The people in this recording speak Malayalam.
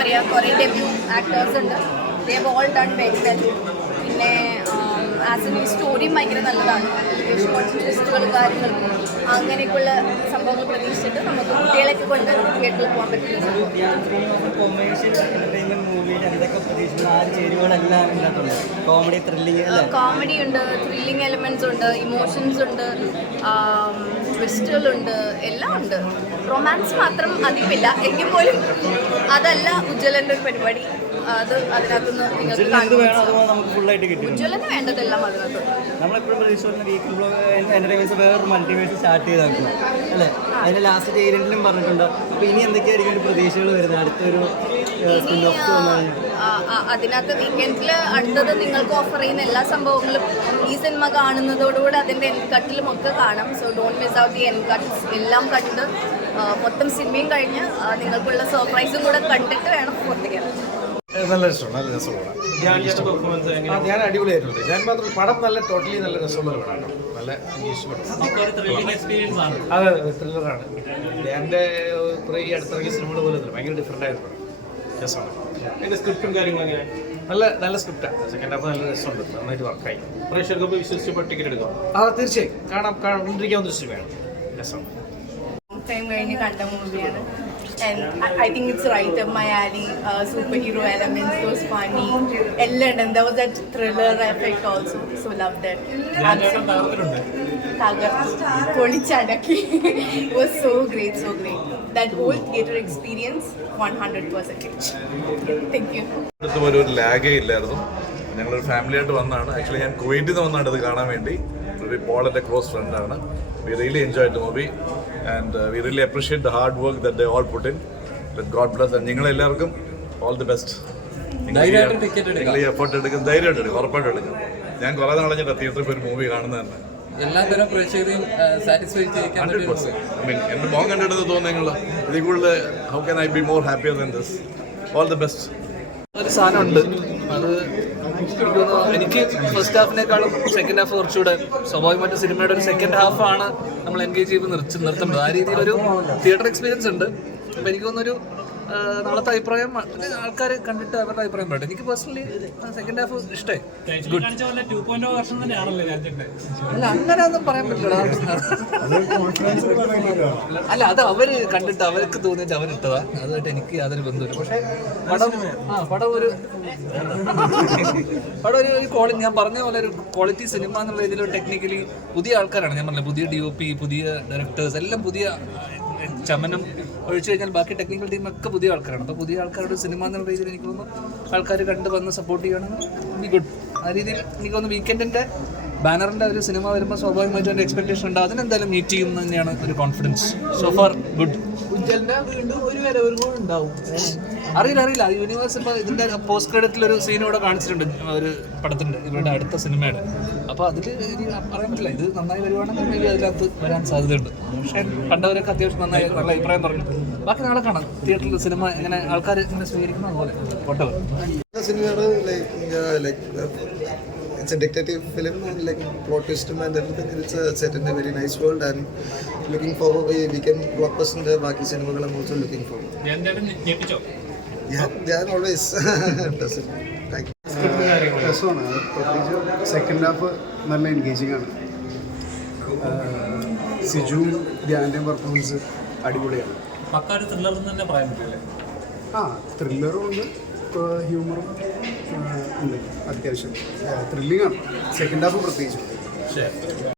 പറയുക കുറേ ഡെബ്യൂ ആക്ടേഴ്സ് ഉണ്ട്. Dev all done very well പിന്നെ ആസ് എ സ്റ്റോറിയും ഭയങ്കര നല്ലതാണ്. ലിസ്റ്റുകൾ കാര്യങ്ങൾ. അങ്ങനെയൊക്കെയുള്ള സംഭവങ്ങൾ പ്രതീക്ഷിച്ചിട്ട് നമുക്ക് കുട്ടികളെയൊക്കെ കൊണ്ട് തിയേറ്ററിൽ പോകാൻ പറ്റുന്ന കോമഡി കോമഡി ഉണ്ട് ത്രില്ലിംഗ് എലമെന്റ്സ് ഉണ്ട് ഇമോഷൻസ് ഉണ്ട് ട്വിസ്റ്റുകളുണ്ട് എല്ലാം ഉണ്ട്. റൊമാൻസ് മാത്രം അധികമില്ല. എങ്കിൽ പോലും അതല്ല ഉജ്ജ്വലന്റെ ഒരു പരിപാടി. അത് അതിനകത്തുനിന്ന് നിങ്ങൾക്ക് ഉജ്ജ്വലന് വേണ്ടതെല്ലാം നമ്മളെപ്പോഴും വീക്കിംഗ് ബ്ലോഗ് എന്റർടൈൻമെന്റ്സ് വേറൊരു മൾട്ടിവേഴ്സ് സ്റ്റാർട്ട് ചെയ്താക്കുക അല്ലേ? അതിന്റെ ലാസ്റ്റ് പറഞ്ഞിട്ടുണ്ട്. അപ്പൊ ഇനി എന്തൊക്കെയായിരിക്കും ഒരു പ്രതീക്ഷകൾ വരുന്നത്? അടുത്തൊരു സ്പിൻ ഓഫ് വന്നു ആ, ആ, അതിനകത്ത് വീക്കെൻഡിൽ അടുത്തത് നിങ്ങൾക്ക് ഓഫർ ചെയ്യുന്ന എല്ലാ സംഭവങ്ങളും ഈ സിനിമ കാണുന്നതോടുകൂടി അതിന്റെ എൻ കട്ടിലും ഒക്കെ കാണാം. So don't miss out the end cuts എല്ലാം കണ്ട് മൊത്തം സിനിമയും കഴിഞ്ഞ് നിങ്ങൾക്കുള്ള സർപ്രൈസും കൂടെ കണ്ടിട്ട് വേണം പുറത്തേക്ക് നല്ല രസമാണ് നല്ല രസമാണ്. ഞാൻ അടിപൊളിയായിട്ടുണ്ട്. ഞാൻ മാത്രം പടം നല്ല ടോട്ടലി നല്ല രസമുള്ള പടമാണ്. നല്ല ഇഷ്ടപ്പെട്ടു അതെ അതെ ത്രില്ലറാണ് എന്റെ കുറേ ഈ അടുത്തിറങ്ങിയ സിനിമകൾ പോലെ തന്നെ ഭയങ്കര ഡിഫറെന്റ് ആയിരുന്നു. രസമാണ്. അതിന്റെ സ്ക്രിപ്റ്റും കാര്യങ്ങളും എങ്ങനെ നല്ല നല്ല സ്ക്രിപ്റ്റാണ് സെക്കൻഡ് ഹാഫ് നല്ല രസമുണ്ട്. നന്നായിട്ട് വർക്കായി പ്രേക്ഷകർക്ക് വിശ്വസിച്ച് ടിക്കറ്റ് എടുക്കാം. ആ തീർച്ചയായും. കാണാം കണ്ടിരിക്കാവുന്ന ഒരു സിനിമയാണ്. രസമാണ്. ടൈം കഴിഞ്ഞ് കണ്ട മൂവിയാണ് and I think it's right my ally super hero elements those funny എല്ലാം ഉണ്ട് എന്താ was that thriller effect also so love that പൊളിച്ചടക്കി was so great so great that whole theatre experience one hundred percentage thank you ഒരു ലാഗേ ഇല്ലായിരുന്നു. ഞങ്ങളൊരു ഫാമിലി ആയിട്ട് വന്നതാണ്. ആക്ച്വലി ഞാൻ കുവൈറ്റിൽ നിന്ന് വന്നാണ് ഇത് കാണാൻ വേണ്ടി. ഒരു പോളിന്റെ ക്ലോസ് ഫ്രണ്ടാണ് we really enjoy the movie and we really appreciate the hard work that the all put in God bless and നിങ്ങളെല്ലാവർക്കും all the best നിങ്ങൾ ഈ എഫേർട്ട് എടുക്കും. ധൈര്യമായിട്ട് എടുക്കും ഉറപ്പായിട്ട് എടുക്കും. ഞാൻ കുറേ നാളെ തിയേറ്ററിൽ പോയി ഒരു മൂവി കാണുന്നത് തന്നെ. എല്ലാ തരം പ്രേക്ഷകരെയും സാറ്റിസ്ഫൈ ചെയ്യിക്കാൻ ഹൺഡ്രഡ് പറ്റിയ പെർസെന്റ് ഐ മീൻ എന്റെ മോൻ കണ്ടിട്ട് തോന്നുന്നു നിങ്ങൾ ഇതിൽ കൂടുതൽ how can I be more happier than this all the best ഒരു സാധനമുണ്ട്. അത് എനിക്ക് ഫസ്റ്റ് ഹാഫിനേക്കാളും സെക്കൻഡ് ഹാഫ് കുറച്ചുകൂടെ സ്വാഭാവികമായിട്ട് സിനിമയുടെ ഒരു സെക്കൻഡ് ഹാഫാണ് നമ്മൾ എൻഗേജ് ചെയ്ത് നിർത്തി നിർത്തേണ്ടത്. ആ രീതിയിലൊരു തിയേറ്റർ എക്സ്പീരിയൻസ് ഉണ്ട്. അപ്പം എനിക്ക് തോന്നുന്നൊരു നാളത്തെ അഭിപ്രായം ആൾക്കാർ കണ്ടിട്ട് അവരുടെ അഭിപ്രായം പറയട്ടെ. എനിക്ക് പേഴ്സണലി സെക്കൻഡ് ഹാഫ് ഇഷ്ടമായി അല്ല അങ്ങനെ ഒന്നും പറയാൻ പറ്റില്ല അല്ല അത് അവർ കണ്ടിട്ട് അവർക്ക് തോന്നിയിട്ട് അവരിട്ടതാ അതുമായിട്ട് എനിക്ക് യാതൊരു ബന്ധമില്ല പക്ഷേ പടം ആ പടം ഒരു പടം ഒരു ഒരു ക്വാളിറ്റി ഞാൻ പറഞ്ഞ പോലെ ഒരു ക്വാളിറ്റി സിനിമ എന്നുള്ള രീതിയിൽ ടെക്നിക്കലി പുതിയ ആൾക്കാരാണ്. ഞാൻ പറഞ്ഞത് പുതിയ ഡി ഒ പി പുതിയ ഡയറക്ടേഴ്സ് എല്ലാം പുതിയ ചമനം ഒഴിച്ചു കഴിഞ്ഞാൽ ബാക്കി ടെക്നിക്കൽ ടീമൊക്കെ പുതിയ ആൾക്കാരാണ്. അപ്പോൾ പുതിയ ആൾക്കാരുടെ സിനിമ എന്നുള്ള രീതിയിൽ എനിക്ക് തോന്നുന്നു ആൾക്കാർ കണ്ട് വന്ന് സപ്പോർട്ട് ചെയ്യുകയാണെങ്കിൽ ഗുഡ് ആ രീതിയിൽ എനിക്ക് തോന്നുന്നു വീക്കെൻഡിന്റെ ബാനറിന്റെ ഒരു സിനിമ വരുമ്പോൾ സ്വാഭാവികമായിട്ടും എന്റെ എക്സ്പെക്ടേഷൻ ഉണ്ടാവും. അതിനെന്തായാലും മീറ്റ് ചെയ്യും തന്നെയാണ് ഒരു കോൺഫിഡൻസ് സോ ഫാർ ഗുഡ് അറിയില്ല അറിയില്ല. യൂണിവേഴ്സ് ഇതിന്റെ പോസ്റ്റ് ക്രെഡിറ്റിൽ ഒരു സീൻ ഇവിടെ കാണിച്ചിട്ടുണ്ട്. ഒരു പടത്തിന്റെ ഇവരുടെ അടുത്ത സിനിമയുടെ അപ്പോൾ അതിൽ പറയാൻ പറ്റില്ല. ഇത് നന്നായി വരുവാണെങ്കിൽ മേ ബി അതിനകത്ത് വരാൻ സാധ്യതയുണ്ട്. പക്ഷേ കണ്ടവരൊക്കെ അത്യാവശ്യം നന്നായി നല്ല അഭിപ്രായം പറഞ്ഞു ബാക്കി നാളെ കാണാം. തിയേറ്ററിൽ സിനിമ എങ്ങനെ ആൾക്കാർ ഇങ്ങനെ സ്വീകരിക്കുന്ന പോലെ whatever. സിനിമയാണ് like like it's a detective film and like plot twist and everything. It's uh, set in a very nice world and looking forward. We, we can blockbuster the Baki cinema. I'm also looking forward. Yeah, they are always. Does it? Thank you. രസമാണ് പ്രത്യേകിച്ച് സെക്കൻഡ് ഹാഫ് നല്ല എൻഗേജിങ് ആണ് സിജുവും ധ്യാന്റെയും പെർഫോമൻസ് അടിപൊളിയാണ് Ah, ആ ത്രില്ലറും ഉണ്ട് ഹ്യൂമറും ഉണ്ട് അത്യാവശ്യം ത്രില്ലിംഗ് ആണ്. സെക്കൻഡ് ഹാഫ് പ്രത്യേകിച്ചും.